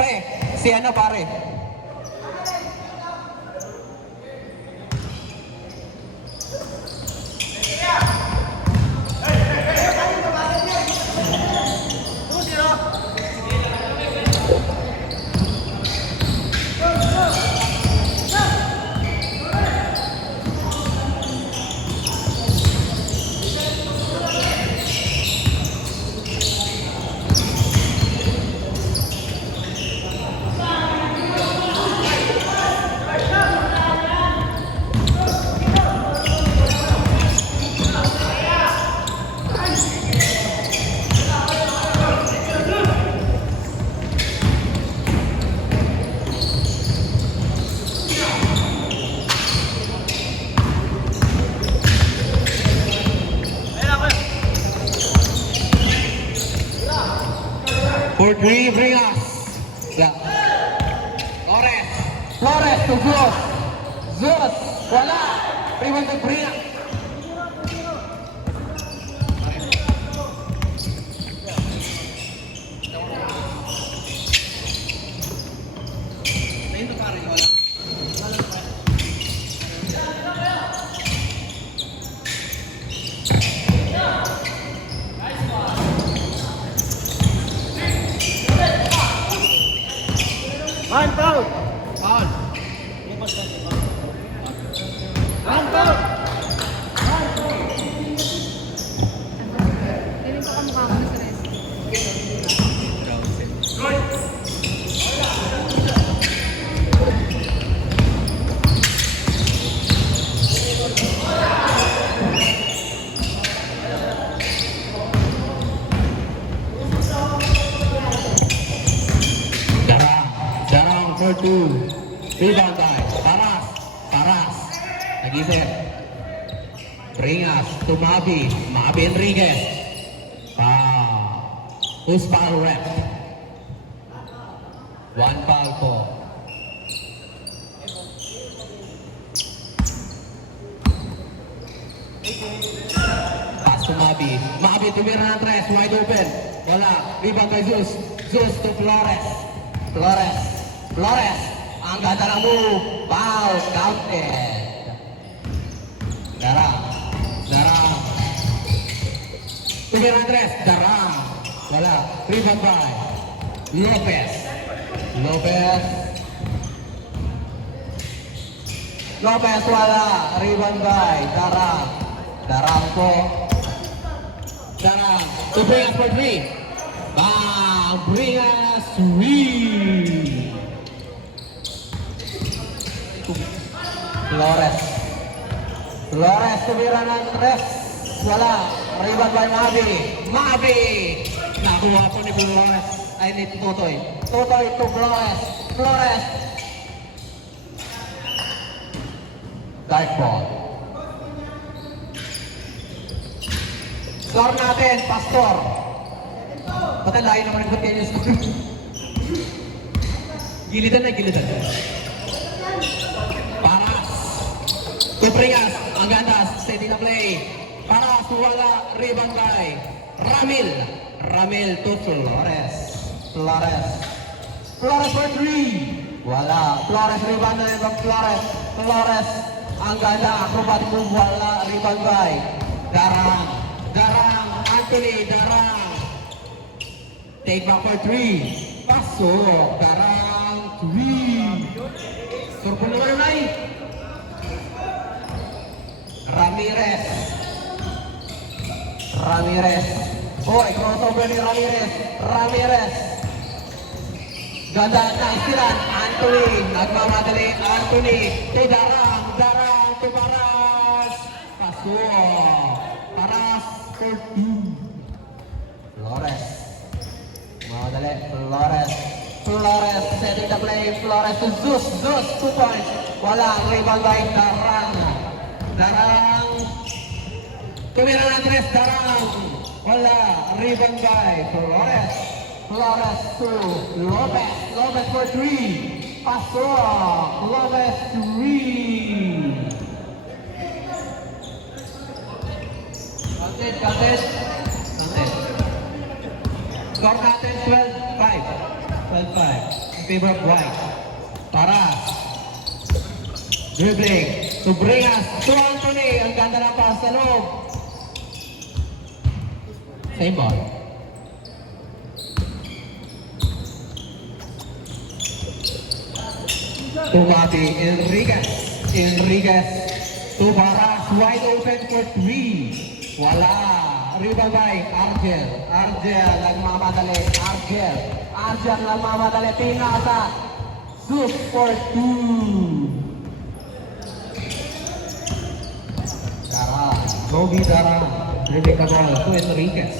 Pre, si ano pare? For three, bring us. Yeah. Flores. Flores to Zeus. Zeus. Wala. Rebound to bring us. One foul. Foul. One foul. Feeling ko kamukha ko na sa rest. Darang for two. Rebound by Paras. Paras. Nagisip. Bring us to Mabi. Mabi Enriquez. Foul. Who's foul rep? One foul po. Pass to Mabi. Mabi tumira ng tres. Wide open. Wala. Rebound by Zeus. Zeus to Flores. Flores. Flores. Ang ganda ng move. Foul. Counted. Darang. Darang. Tumira ng tres. Darang. Wala. Rebound by Lopez. Lopez. Lopez wala. Rebound by Darang. Darang po. Darang. To bring us for three. Bang! Bring us three. Flores. Flores tumira ng tres. Wala. Rebound by Mabi. Mabi! Nakuha po ni Flores. Ay, ni Totoy. Totoy to Flores. Flores. Dive ball. Score natin, Pastor. Ba't ang layo naman yung continuous score? Gilitan na, gilitan. Paras. Kupringas. Ang ganda. Setting the play. Paras. Wala. Rebound by Ramil. Ramil to Flores. Flores. Flores for three. Wala. Flores rebound na rin Flores. Flores. Ang ganda. Acrobatic move. Wala. Rebound by Darang. Darang. Anthony. Darang. Take back for three. Pasok. Darang. Three. Turbo naman na Ramirez. Ramirez. Oh, crossover ni Ramirez. Ramirez. Ganda na istilan. Anthony. Nagmamadali. Anthony. To Darang. Darang to Paras. Pasok. Paras for two. Flores. Mamadali. Flores. Flores setting the play. Flores to Zeus. Zeus 2 points. Wala. Rebound by Darang. Darang. Tumira ng tres. Darang. Wala. Rebound by Flores. Flores to Lopez. Lopez for three. Pasok. Lopez three. Counted. Counted. Counted. Score natin 12-5. 12-5. In favor of White. Paras. Dribbling. To bring us to Anthony. Ang ganda ng pass sa loob. Same ball. To Mati. Enriquez. Enriquez. To Paras. Wide open for 3. Wala. Rebound by Argel. Argel nagmamadali. Argel nagmamadali. Pinasa. Zeus for 2. Dara. Roby Dara. Dribbling the ball to Enriquez.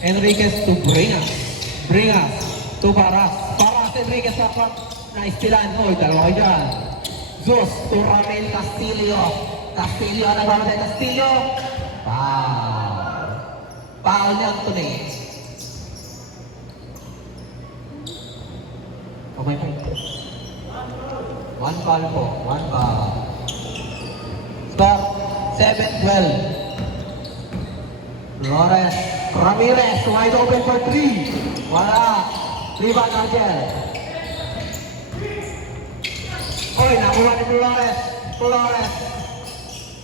Enriquez to bring us. Bring us to Paras. Paras Enriquez sa front. Naistilan. Oy, dalawa kayo dyan. Zeus to Ramel Castillo. Castillo nagmamadali. Castillo. Foul ni Anthony. Okay po. One foul po. One foul. Score 7-12. Flores. Ramirez. Wide open for 3. Wala. Rebound Argel. Oy, nakuha ni Flores. Flores.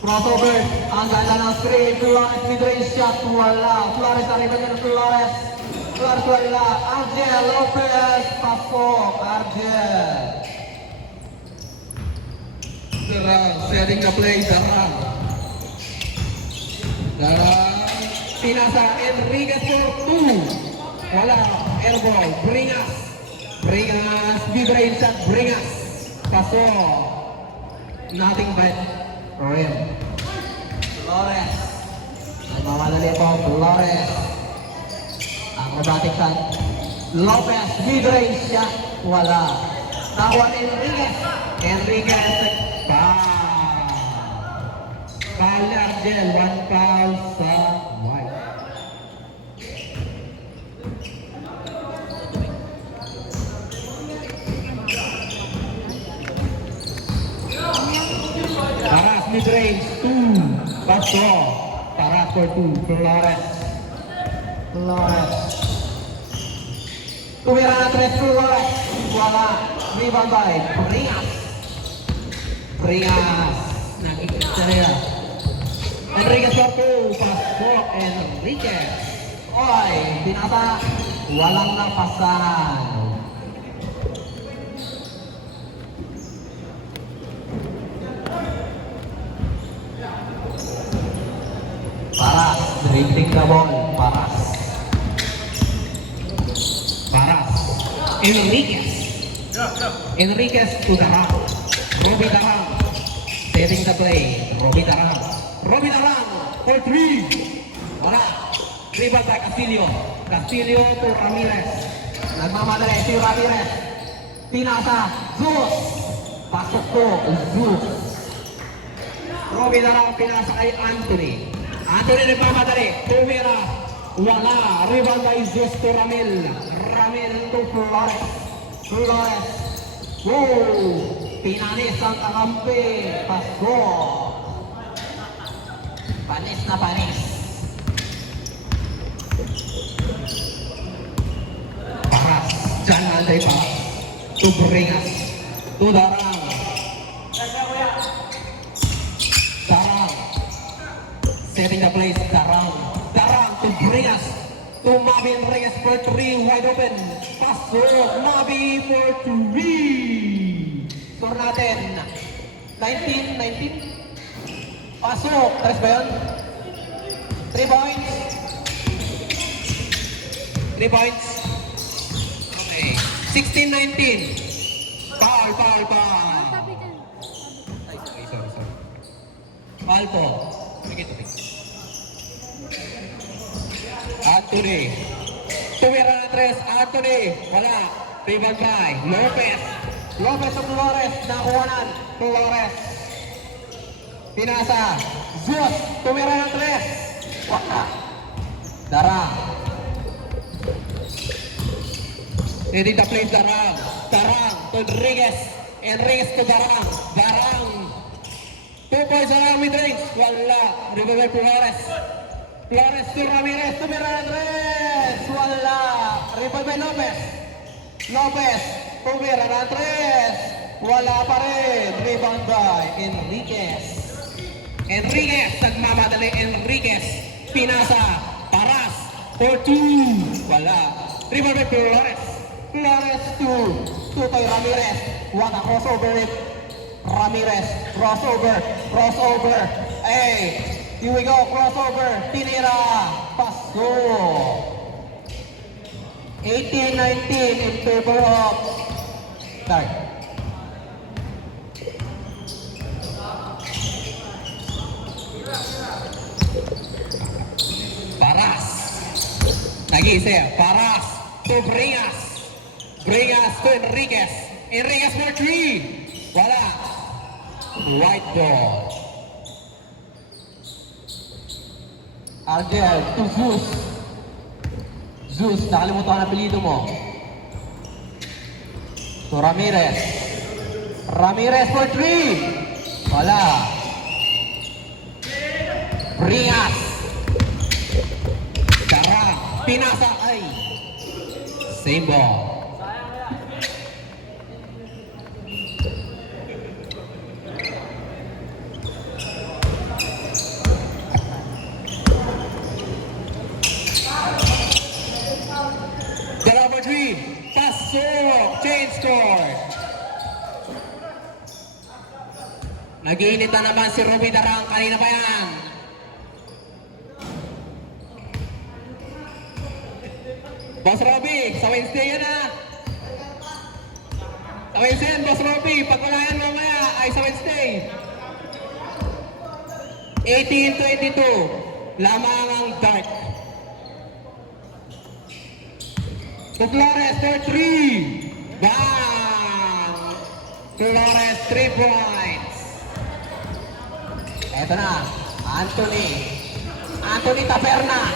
Crossover, ang ganda ng screen, Flores mid-range shot, wala. Flores na rebound ng Flores. Flores wala. Argel Lopez, pasok. Argel. Darang, setting the play, Darang. Darang, pinasa, Enriquez for 2. Wala, airball, bring us. Bring us, mid-range shot, bring us. Pasok. Nothing but Rim. Flores. Nagmamadali po, Flores. Acrobatic shot. Lopez, mid-range shot. Wala. Nakuha ni Enriquez. Enriquez. Foul. Foul ni Argel. One foul sa White. Paras mid-range, 2. Paso. Paras for 2. Flores. Flores. Tumira na 3. Flores. Wala. Rebound by Bringas. Bringas. Nakikita niya. Enriquez for 2. Paso. Enriquez. Oy. Binata. Walang napasahan. Paras, dribbling the ball, Paras. Paras, Enriquez. Enriquez to Darang. Roby Darang, setting the play. Roby Darang. Roby Darang for 3. Wala. Rebound by Castillo. Castillo to Ramirez. Nagmamadali si Ramirez. Pinasa, Zeus. Pasok to, Zeus. Roby Darang pinasa kay Anthony. Anthony nagmamadali. Tumira. Wala. Rebound by Zeus to Ramil. Ramil to Flores. Flores. Woo! Pinanis ang kakampi. Pasko. Panis na panis. Paras. Diyan Alday Paras. To Bringas. To Darang. Darang. Setting the place, Darang. Darang to Bringas. To Mabi Enriquez for 3. Wide open. Pasok. Mabi for 3. Score natin. 19. Pasok. 3 ba yun? 3 points. 3 points. Okay. 16-19. Foul. Tabi dyan. Ay, sorry. Foul po. Sige. Anthony. Tumira na 3. Anthony. Wala. Rebound by Lopez. Lopez of Flores. Nakuhanan. Flores. Pinasa. Zeus. Tumira na 3. Wala. Darang. Ready to play Darang. Darang to Enriquez. Enriquez to Darang. Darang. 2 points around mid-range. Wala. Rebound by Flores. Flores to Ramirez. Tumira na 3. Wala. Rebound by Lopez. Lopez, tumira ng 3. Wala pa rin. Rebound by Enriquez. Enriquez, nagmamadali Enriquez. Pinasa, Paras, for 2. Wala. Rebound by Flores. Flores 2. Tutoy Ramirez. What a crossover with Ramirez. Crossover. Hey, here we go, crossover. Tinira. Paso. 18-19 in favor of Dark. Paras. Nag-iisip. Paras to Bringas. Bringas to Enriquez. Enriquez for 3. Wala. White ball. Argel to Zeus. Zeus, nakalimutan ang apelido mo. To Ramirez. Ramirez for 3. Wala. Bringas. Cara. Pinasa. Ay. Same ball. Number 3, pasok, change score. Nag-iinit na naman si Ruby Darang, kanina pa yan. Boss Robby, sa Wednesday yan ha. Sa Wednesday yan, Boss Robby, pag wala yan mamaya ay sa Wednesday. 18-22, lamang ang Dark. To Flores for 3. Bang! Flores 3 points. Eto na, Anthony Taberna.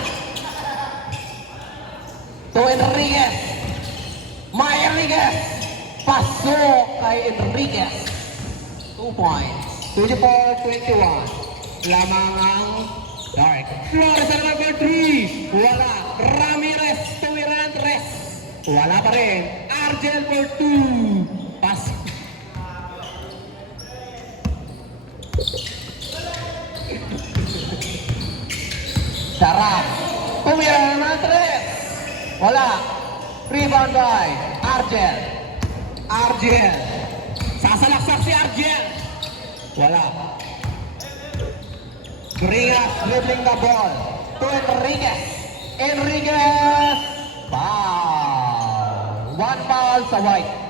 To Enriquez. Enriquez. Pasok kay Enriquez. 2 points. 24-21. Lamang ang Dark. Flores na naman for 3. Wala. Ramirez to Mirantes. Wala pa rin. Argel for 2. Pass. Sarap. Tumira naman 3. Wala. Rebound by Argel. Sasalaksak si Argel. Wala. Bringas dribbling the ball to Enriquez. Foul. 1 foul sa White.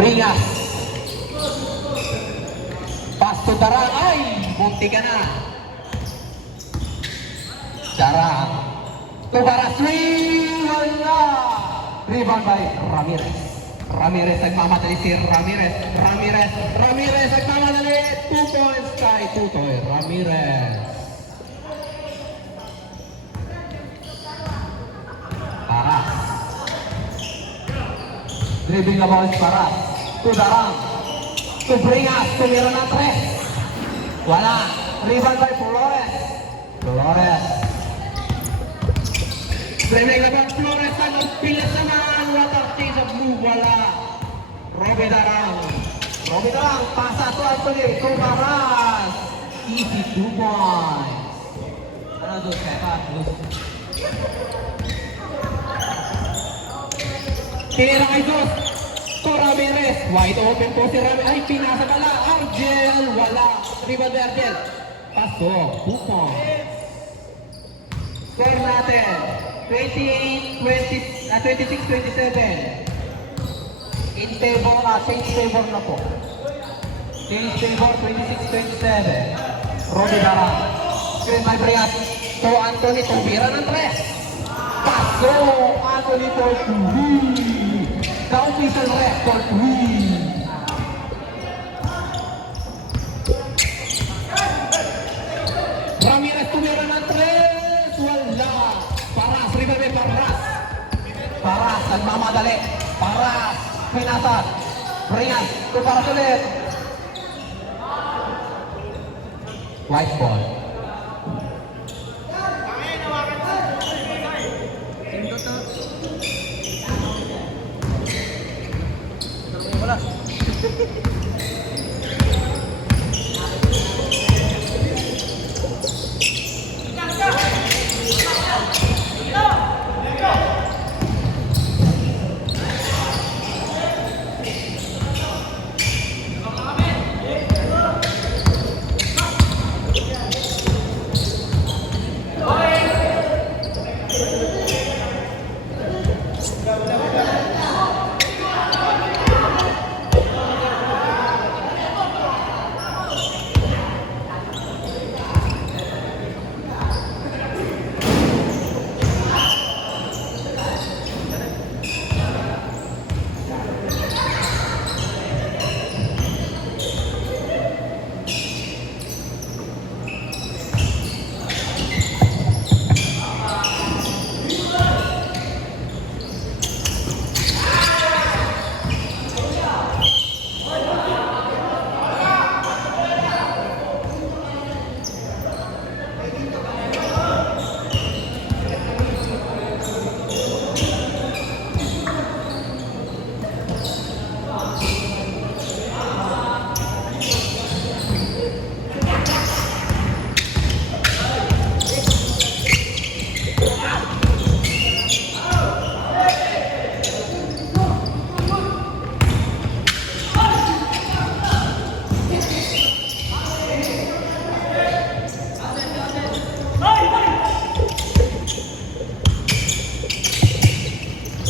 Bringas. Pass to Darang. Ay, bunti ka na. Darang. To Baraswing. Wala. Rebound by Ramirez nagmamadali si Ramirez nagmamadali. 2 points kay Tutoy Ramirez. Paras. Dribbling the ball Paras. To Darang. To Bringas. Tumira na 3. Wala. Rebound by Flores. Dribbling the ball Flores. Ang pilit naman. Water change of move. Wala. Roby Darang. Pasa to Anthony. To Paras. Easy 2 points. Ano doon kaya? Tinira kay Dos. To Ramirez. Wide open po si Ramirez. Ay, pinasa pala. Argel. Wala. Rebound by Argel. Pasok. 2 points. Score natin. 26-27. In favor change favor na po. Change favor 26-27. Roby Darang. Screen by Briat. To Anthony. Tumira ng 3. So, Anthony for 3. The official ref for 3. Ramirez tumira ng 3. Wala. Paras, rebound by Paras. Paras, nagmamadali. Paras, pinasat. Bringas, Paras ulit. White ball. Wala.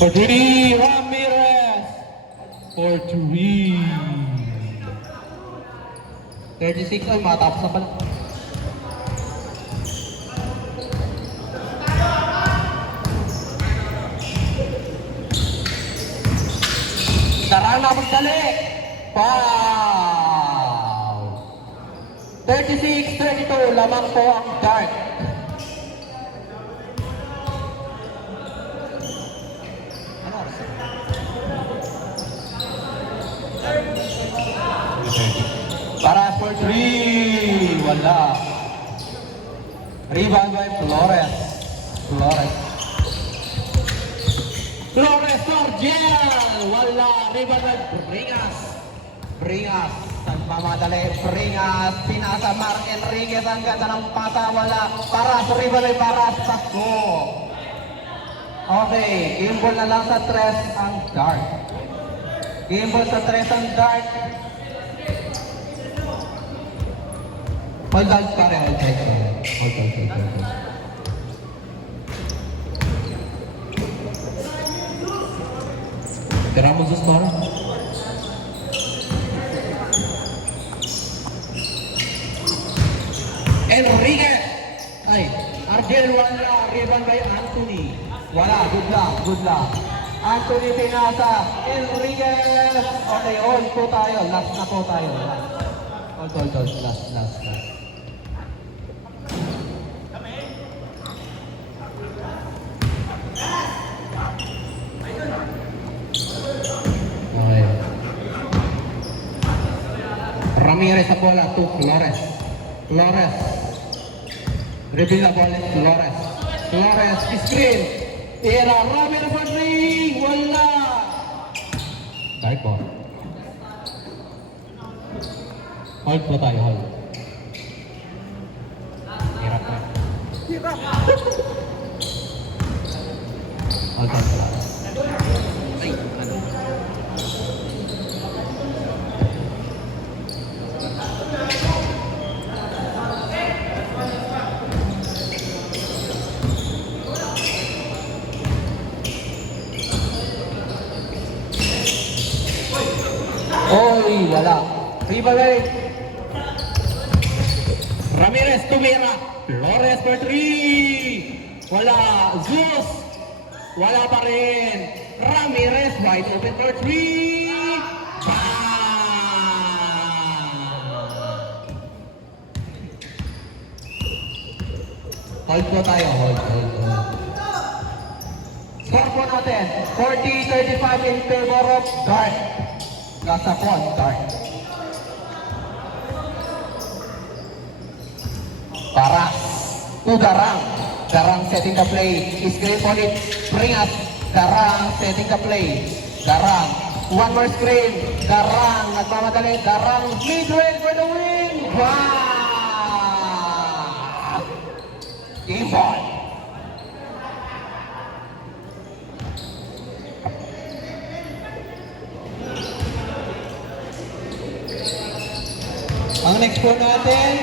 For 3, Ramirez. For 3. 36, ay matapos na pala. Darang na magdali. Foul. 36-32, lamang po ang dart. Para for 3. Wala. Rebound by Flores. Flores Orgel. Wala. Rebound by Bringas. Nagmamadali. Bringas. Pinasa Mark Enriquez. Ang ganda ng pasa. Wala. Paras. Rebound by Paras. Sakto. Okay. Game ball na lang sa 3 ang dart. Game ball sa 3 ang dart. Hold on, pare. Hold on. Tiramos sa store. Enriquez! Ay, Argel wala. Rebound by Anthony. Wala, good luck. Anthony pinasa. Enriquez! Okay, hold po tayo. Last na po tayo. Hold. Last. Okay. Ramirez sa bola to Flores. Reveal the ball Flores screen. Era Ramirez for 3. Wala. Back ball. Hold po tayo, hold. Hirap na. Hold on. Ay, ano? Oy, wala. Rebound. Ramirez tumira. Flores for 3. Wala. Zeus. Wala pa rin. Ramirez, wide open for three. Hold po tayo, hold. Score po natin, 40-35 in favor of Dart. Nasa point, Dart. Paras to Darang. Darang setting the play. Is great on it. Bring us. Darang setting the play. Darang. One more screen. Darang. Nagmamadali. Darang. Mid-range for the win. Wow! Ibon. Ang next po natin,